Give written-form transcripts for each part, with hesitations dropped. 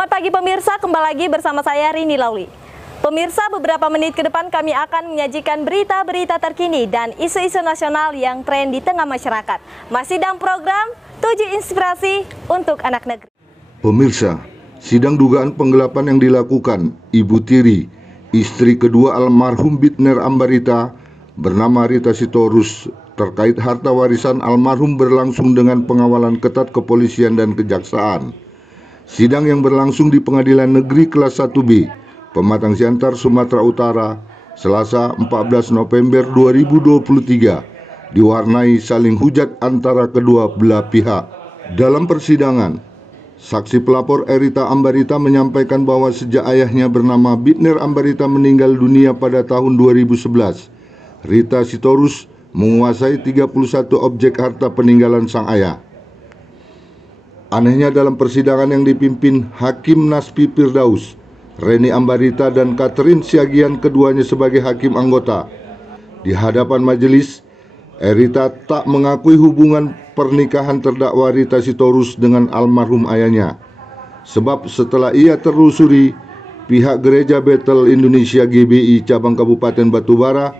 Selamat pagi pemirsa, kembali lagi bersama saya Rini Lauli. Pemirsa, beberapa menit ke depan kami akan menyajikan berita-berita terkini dan isu-isu nasional yang tren di tengah masyarakat. Masih dalam program 7 Inspirasi untuk Anak Negeri. Pemirsa, sidang dugaan penggelapan yang dilakukan Ibu Tiri, istri kedua almarhum Bitner Ambarita bernama Rita Sitorus terkait harta warisan almarhum berlangsung dengan pengawalan ketat kepolisian dan kejaksaan. Sidang yang berlangsung di Pengadilan Negeri Kelas 1B, Pematang Siantar, Sumatera Utara, Selasa 14 November 2023, diwarnai saling hujat antara kedua belah pihak. Dalam persidangan, saksi pelapor Rita Ambarita menyampaikan bahwa sejak ayahnya bernama Bitner Ambarita meninggal dunia pada tahun 2011, Rita Sitorus menguasai 31 objek harta peninggalan sang ayah. Anehnya dalam persidangan yang dipimpin Hakim Naspi Firdaus, Reni Ambarita dan Catherine Siagian keduanya sebagai hakim anggota, di hadapan majelis, Rita tak mengakui hubungan pernikahan terdakwa Rita Sitorus dengan almarhum ayahnya. Sebab setelah ia telusuri, pihak Gereja Bethel Indonesia GBI Cabang Kabupaten Batubara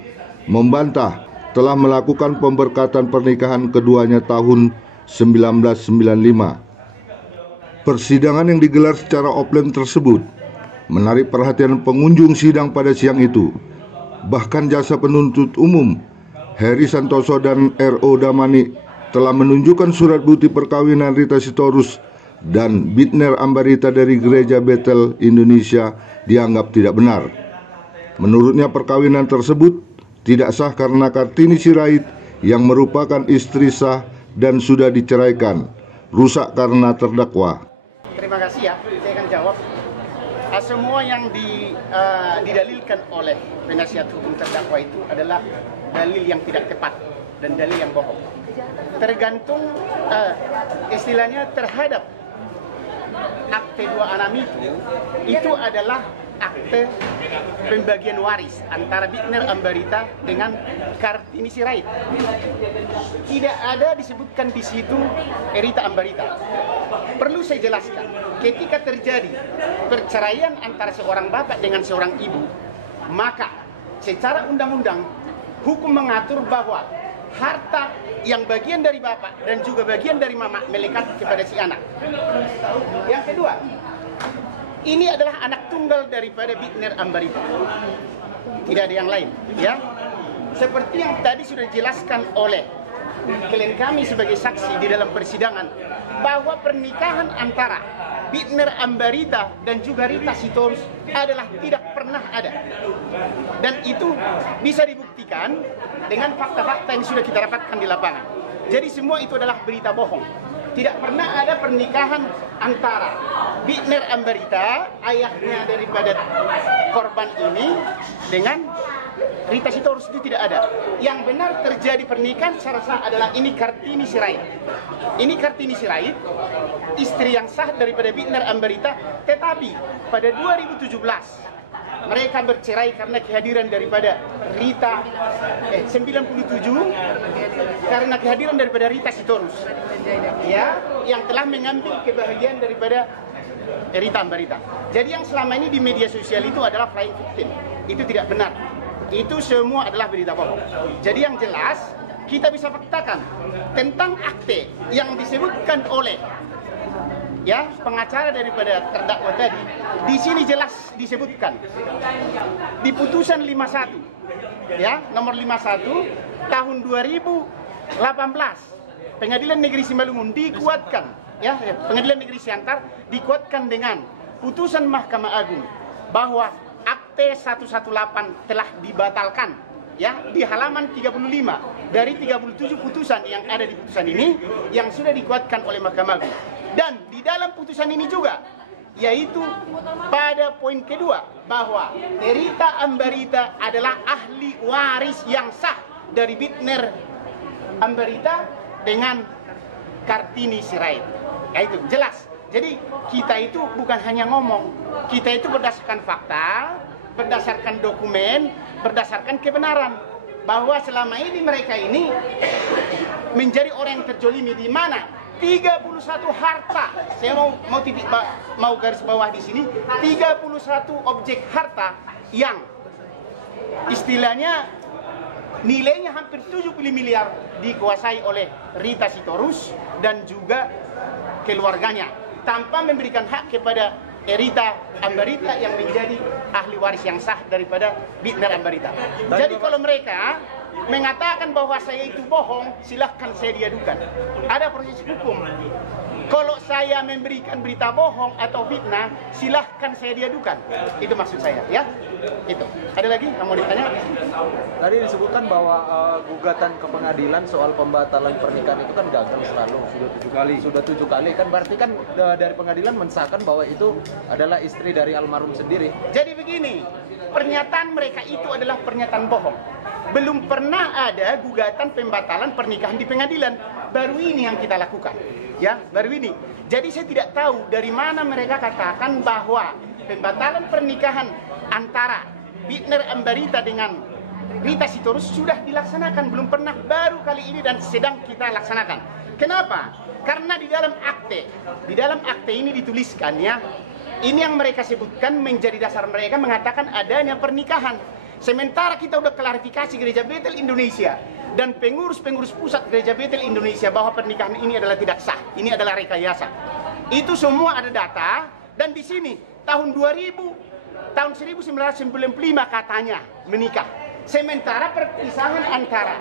membantah telah melakukan pemberkatan pernikahan keduanya tahun 1995. Persidangan yang digelar secara offline tersebut menarik perhatian pengunjung sidang pada siang itu. Bahkan jasa penuntut umum Heri Santoso dan R.O. Damani telah menunjukkan surat bukti perkawinan Rita Sitorus dan Bitner Ambarita dari Gereja Bethel Indonesia dianggap tidak benar. Menurutnya perkawinan tersebut tidak sah karena Kartini Sirait yang merupakan istri sah dan sudah diceraikan rusak karena terdakwa. Terima kasih ya, saya akan jawab. Semua yang didalilkan oleh penasihat hukum terdakwa itu adalah dalil yang tidak tepat dan dalil yang bohong. Tergantung istilahnya terhadap akte dua anak itu adalah akte pembagian waris antara Bitner Ambarita dengan Kartini Sirait. Tidak ada disebutkan di situ Rita Ambarita. Perlu saya jelaskan, ketika terjadi perceraian antara seorang bapak dengan seorang ibu, maka secara undang-undang hukum mengatur bahwa harta yang bagian dari bapak dan juga bagian dari mama melekat kepada si anak. Yang kedua, ini adalah anak tunggal daripada Bitner Ambarita. Tidak ada yang lain, ya. Seperti yang tadi sudah dijelaskan oleh klien kami sebagai saksi di dalam persidangan, bahwa pernikahan antara Bitner Ambarita dan juga Rita Sitorus adalah tidak pernah ada. Dan itu bisa dibuktikan dengan fakta-fakta yang sudah kita dapatkan di lapangan. Jadi semua itu adalah berita bohong. Tidak pernah ada pernikahan antara Bitner Ambarita, ayahnya daripada korban ini, dengan Rita Sitorus. Itu tidak ada. Yang benar terjadi pernikahan secara sah adalah ini Kartini Sirait. Ini Kartini Sirait, istri yang sah daripada Bitner Ambarita, tetapi pada 2017 mereka bercerai karena kehadiran daripada Rita 97 karena kehadiran daripada Rita Sitorus, ya, yang telah mengambil kebahagiaan daripada Rita Ambarita. Jadi yang selama ini di media sosial itu adalah flying victim. Itu tidak benar. Itu semua adalah berita bohong. Jadi yang jelas kita bisa faktakan tentang akte yang disebutkan oleh pengacara daripada terdakwa tadi. Di sini jelas disebutkan di putusan 51 nomor 51 tahun 2018 Pengadilan Negeri Simalungun dikuatkan, Pengadilan Negeri Siantar dikuatkan dengan putusan Mahkamah Agung bahwa akte 118 telah dibatalkan, di halaman 35 dari 37 putusan yang ada di putusan ini yang sudah dikuatkan oleh Mahkamah Agung. Dan di dalam putusan ini juga, yaitu pada poin kedua, bahwa Rita Ambarita adalah ahli waris yang sah dari Bitner Ambarita dengan Kartini Sirait. Itu jelas. Jadi kita itu bukan hanya ngomong, kita itu berdasarkan fakta, berdasarkan dokumen, berdasarkan kebenaran. Bahwa selama ini mereka ini menjadi orang yang terjolimi, di mana 31 harta, saya mau garis bawah di sini, 31 objek harta yang istilahnya nilainya hampir 70 miliar dikuasai oleh Rita Sitorus dan juga keluarganya tanpa memberikan hak kepada Rita Ambarita yang menjadi ahli waris yang sah daripada Bittner Ambarita. Jadi kalau mereka mengatakan bahwa saya itu bohong, silahkan saya diadukan. Ada proses hukum. Kalau saya memberikan berita bohong atau fitnah, silahkan saya diadukan. Itu maksud saya, ya. Itu. Ada lagi yang mau ditanya? Tadi disebutkan bahwa gugatan ke pengadilan soal pembatalan pernikahan itu kan gagal selalu, sudah 7 kali. Kan berarti kan dari pengadilan mensahkan bahwa itu adalah istri dari almarhum sendiri. Jadi begini, pernyataan mereka itu adalah pernyataan bohong. Belum pernah ada gugatan pembatalan pernikahan di pengadilan. Baru ini yang kita lakukan. Ya, baru ini. Jadi saya tidak tahu dari mana mereka katakan bahwa pembatalan pernikahan antara Bittner Ambarita dengan Rita Sitorus sudah dilaksanakan. Belum pernah, baru kali ini dan sedang kita laksanakan. Kenapa? Karena di dalam akte ini dituliskan, ya, ini yang mereka sebutkan menjadi dasar mereka mengatakan adanya pernikahan. Sementara kita udah klarifikasi Gereja Betel Indonesia dan pengurus-pengurus pusat Gereja Betel Indonesia bahwa pernikahan ini adalah tidak sah, ini adalah rekayasa. Itu semua ada data, dan di sini tahun 1995 katanya menikah. Sementara perpisahan antara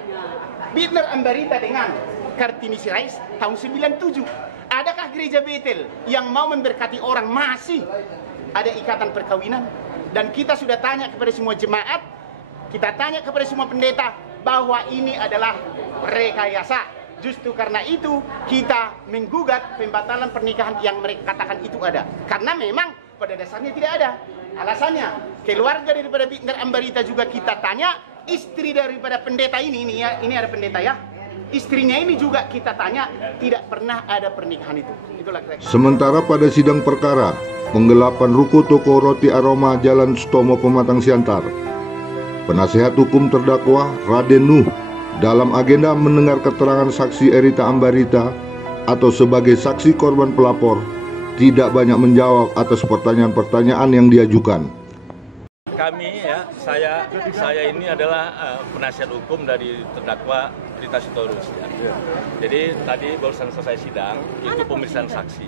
Bittner Ambarita dengan Kartini Sirais tahun 97. Adakah Gereja Betel yang mau memberkati orang masih ada ikatan perkawinan? Dan kita sudah tanya kepada semua jemaat, kita tanya kepada semua pendeta bahwa ini adalah rekayasa. Justru karena itu kita menggugat pembatalan pernikahan yang mereka katakan itu ada. Karena memang pada dasarnya tidak ada. Alasannya, keluarga daripada Bittner Ambarita juga kita tanya, istri daripada pendeta ini ada pendeta, ya. Istrinya ini juga kita tanya, tidak pernah ada pernikahan itu. Itulah kira-kira. Sementara pada sidang perkara penggelapan ruko toko roti aroma Jalan Sutomo Pematang Siantar, penasihat hukum terdakwa Raden Nuh dalam agenda mendengar keterangan saksi Rita Ambarita atau sebagai saksi korban pelapor tidak banyak menjawab atas pertanyaan-pertanyaan yang diajukan. Kami, ya, saya ini adalah penasihat hukum dari terdakwa Rita Sitorus. Ya. Jadi tadi barusan selesai sidang, itu pemeriksaan saksi.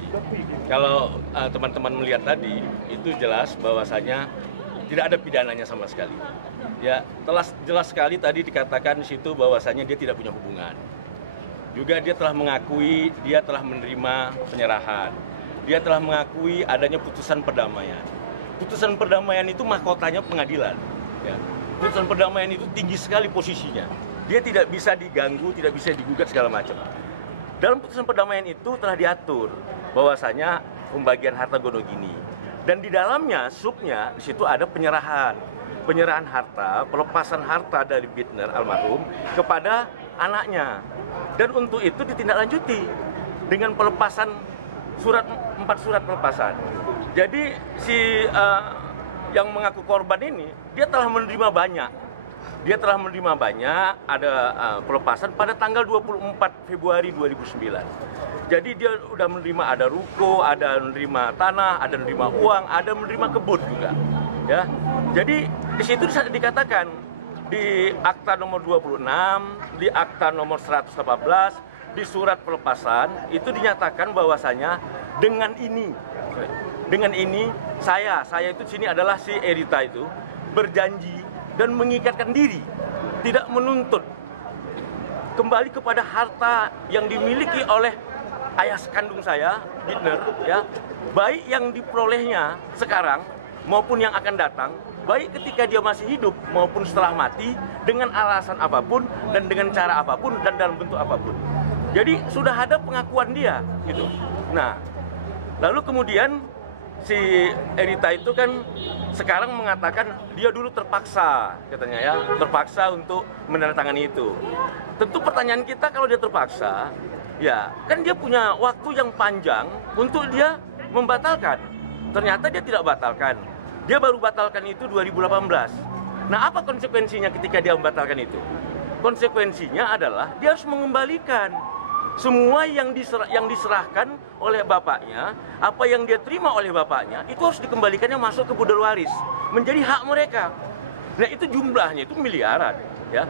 Kalau teman-teman melihat tadi, itu jelas bahwasanya tidak ada pidananya sama sekali. Ya, jelas sekali tadi dikatakan di situ bahwasanya dia tidak punya hubungan. Juga dia telah mengakui dia telah menerima penyerahan. Dia telah mengakui adanya putusan perdamaian. Putusan perdamaian itu mahkotanya pengadilan. Ya. Putusan perdamaian itu tinggi sekali posisinya. Dia tidak bisa diganggu, tidak bisa digugat segala macam. Dalam putusan perdamaian itu telah diatur bahwasanya pembagian harta gonogini. Dan di dalamnya, subnya, di situ ada penyerahan. Penyerahan harta, pelepasan harta dari Bittner almarhum kepada anaknya. Dan untuk itu ditindaklanjuti dengan pelepasan 4 surat pelepasan. Jadi si yang mengaku korban ini, dia telah menerima banyak. Dia telah menerima banyak, ada pelepasan pada tanggal 24 Februari 2009. Jadi dia sudah menerima, ada ruko, ada menerima tanah, ada menerima uang, ada menerima kebun juga. Ya. Jadi di situ dikatakan di akta nomor 26, di akta nomor 118, di surat pelepasan itu dinyatakan bahwasanya dengan ini saya itu sini adalah si Rita itu berjanji dan mengikatkan diri tidak menuntut kembali kepada harta yang dimiliki oleh ayah kandung saya, Bittner, ya, baik yang diperolehnya sekarang maupun yang akan datang, baik ketika dia masih hidup maupun setelah mati, dengan alasan apapun dan dengan cara apapun dan dalam bentuk apapun. Jadi sudah ada pengakuan dia gitu. Nah, lalu kemudian si Rita itu kan sekarang mengatakan dia dulu terpaksa, katanya, ya, terpaksa untuk menandatangani itu. Tentu pertanyaan kita, kalau dia terpaksa, ya kan dia punya waktu yang panjang untuk dia membatalkan. Ternyata dia tidak batalkan. Dia baru batalkan itu 2018. Nah, apa konsekuensinya ketika dia membatalkan itu? Konsekuensinya adalah dia harus mengembalikan semua yang diserahkan oleh bapaknya, apa yang dia terima oleh bapaknya, itu harus dikembalikannya masuk ke budal waris, menjadi hak mereka. Nah itu jumlahnya itu miliaran, ya.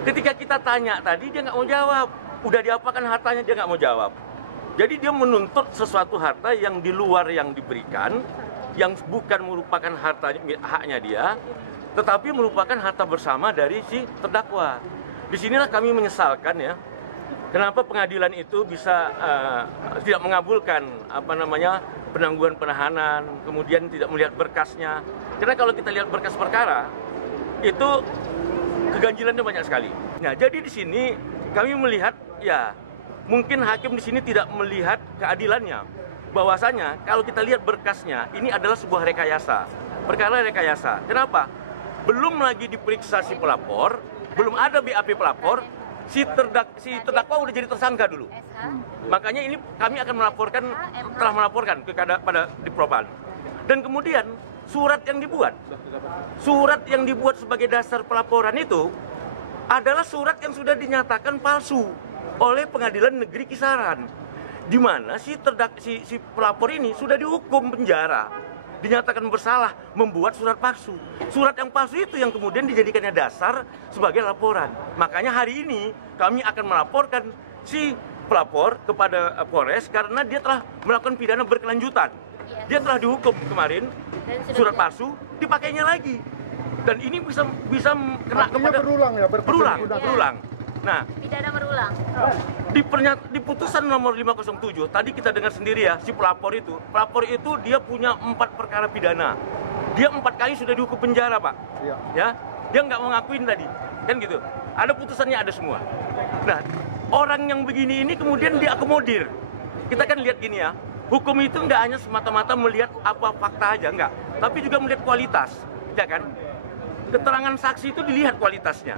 Ketika kita tanya tadi dia nggak mau jawab, udah diapakan hartanya dia nggak mau jawab. Jadi dia menuntut sesuatu harta yang di luar yang diberikan, yang bukan merupakan haknya dia, tetapi merupakan harta bersama dari si terdakwa. Disinilah kami menyesalkan ya. Kenapa pengadilan itu bisa tidak mengabulkan penangguhan penahanan, kemudian tidak melihat berkasnya. Karena kalau kita lihat berkas perkara, itu keganjilannya banyak sekali. Nah, jadi di sini kami melihat ya mungkin hakim di sini tidak melihat keadilannya. Bahwasanya kalau kita lihat berkasnya, ini adalah sebuah rekayasa. Perkara rekayasa. Kenapa? Belum lagi diperiksa si pelapor, belum ada BAP pelapor. Si terdakwa udah jadi tersangka dulu. Makanya ini kami akan telah melaporkan pada di Propam. Dan kemudian surat yang dibuat sebagai dasar pelaporan itu adalah surat yang sudah dinyatakan palsu oleh Pengadilan Negeri Kisaran, di mana si pelapor ini sudah dihukum penjara, dinyatakan bersalah membuat surat palsu. Surat yang palsu itu yang kemudian dijadikannya dasar sebagai laporan. Makanya hari ini kami akan melaporkan si pelapor kepada Polres karena dia telah melakukan pidana berkelanjutan. Dia telah dihukum kemarin, surat palsu dipakainya lagi. Dan ini bisa kena kepada berulang. Nah, Pidana berulang. di putusan nomor 507 tadi kita dengar sendiri ya, si pelapor itu dia punya 4 perkara pidana. Dia 4 kali sudah dihukum penjara, Pak. Ya, dia nggak mau ngakuin tadi, kan gitu. Ada putusannya, ada semua. Nah, orang yang begini ini kemudian diakomodir. Kita kan lihat gini ya, hukum itu nggak hanya semata-mata melihat apa fakta aja, nggak, tapi juga melihat kualitas, ya kan? Keterangan saksi itu dilihat kualitasnya,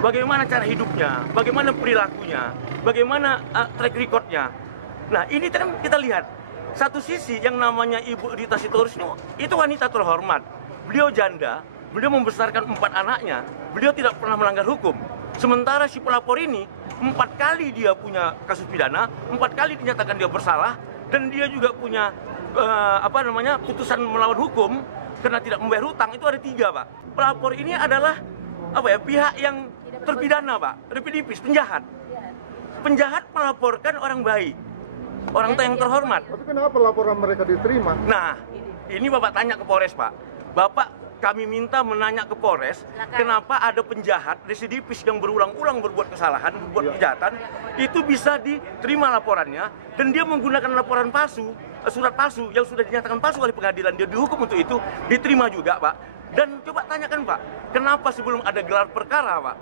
bagaimana cara hidupnya, bagaimana perilakunya, bagaimana track recordnya. Nah ini kan kita lihat, satu sisi yang namanya Ibu Rita Sitorus itu wanita terhormat, beliau janda, beliau membesarkan 4 anaknya, beliau tidak pernah melanggar hukum. Sementara si pelapor ini 4 kali dia punya kasus pidana, 4 kali dinyatakan dia bersalah, dan dia juga punya putusan melawan hukum karena tidak membayar hutang. Itu ada 3, Pak. Pelapor ini adalah pihak yang terpidana, Pak, residipis, penjahat. Penjahat melaporkan orang baik, orang yang terhormat. Tapi kenapa laporan mereka diterima? Nah, ini Bapak tanya ke Polres, Pak. Kami minta menanya ke Polres, kenapa ada penjahat residipis yang berulang-ulang berbuat kesalahan, berbuat kejahatan, itu bisa diterima laporannya, dan dia menggunakan laporan palsu, surat palsu yang sudah dinyatakan palsu oleh pengadilan, dia dihukum untuk itu, diterima juga, Pak. Dan coba tanyakan, Pak, kenapa sebelum ada gelar perkara, Pak?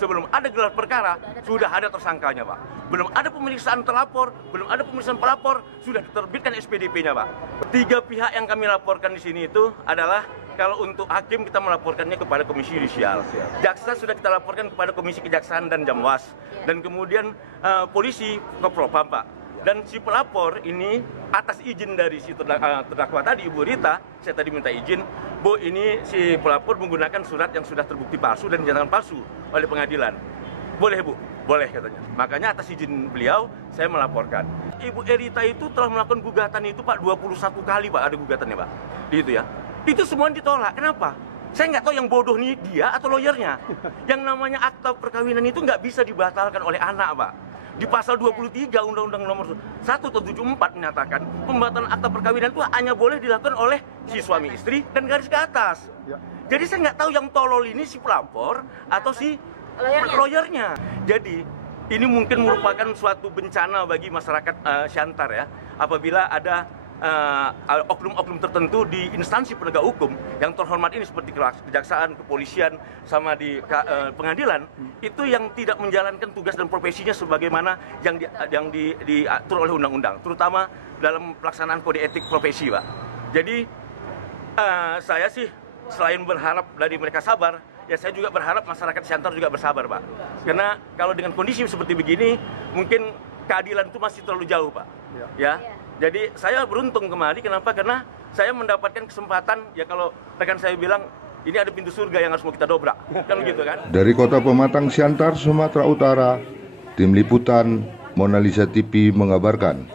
Sebelum ada gelar perkara, sudah ada tersangkanya, Pak. Belum ada pemeriksaan terlapor, belum ada pemeriksaan pelapor, sudah diterbitkan SPDP-nya, Pak. 3 pihak yang kami laporkan di sini itu adalah, kalau untuk hakim kita melaporkannya kepada Komisi Yudisial. Jaksa sudah kita laporkan kepada Komisi Kejaksaan dan Jamwas. Dan kemudian polisi ke Propam, Pak. Dan si pelapor ini atas izin dari si terdakwa tadi, Ibu Rita, saya tadi minta izin, Bu, ini si pelapor menggunakan surat yang sudah terbukti palsu dan dinyatakan palsu oleh pengadilan. Boleh, Bu? Boleh, katanya. Makanya atas izin beliau, saya melaporkan. Ibu Rita itu telah melakukan gugatan itu, Pak, 21 kali, Pak, ada gugatannya, Pak. Itu ya. Itu semua ditolak. Kenapa? Saya nggak tahu yang bodoh nih dia atau lawyernya. Yang namanya akta perkawinan itu nggak bisa dibatalkan oleh anak, Pak. Di pasal 23 Undang-Undang Nomor 1 atau 74 menyatakan pembatalan akta perkawinan itu hanya boleh dilakukan oleh si suami istri dan garis ke atas. Jadi saya nggak tahu yang tolol ini si pelapor atau si lawyernya. Jadi ini mungkin merupakan suatu bencana bagi masyarakat Siantar ya, apabila ada oknum-oknum tertentu di instansi penegak hukum yang terhormat ini seperti kejaksaan, kepolisian, sama di pengadilan, itu yang tidak menjalankan tugas dan profesinya sebagaimana yang diatur oleh undang-undang, terutama dalam pelaksanaan kode etik profesi, Pak. Jadi saya sih selain berharap dari mereka sabar, ya saya juga berharap masyarakat Siantar juga bersabar, Pak. Karena kalau dengan kondisi seperti begini, mungkin keadilan itu masih terlalu jauh, Pak. Ya. Jadi saya beruntung kemarin, kenapa? Karena saya mendapatkan kesempatan, ya kalau rekan saya bilang, ini ada pintu surga yang harus mau kita dobrak, kan begitu kan? Dari Kota Pematang, Siantar, Sumatera Utara, Tim Liputan Mona Lisa TV mengabarkan.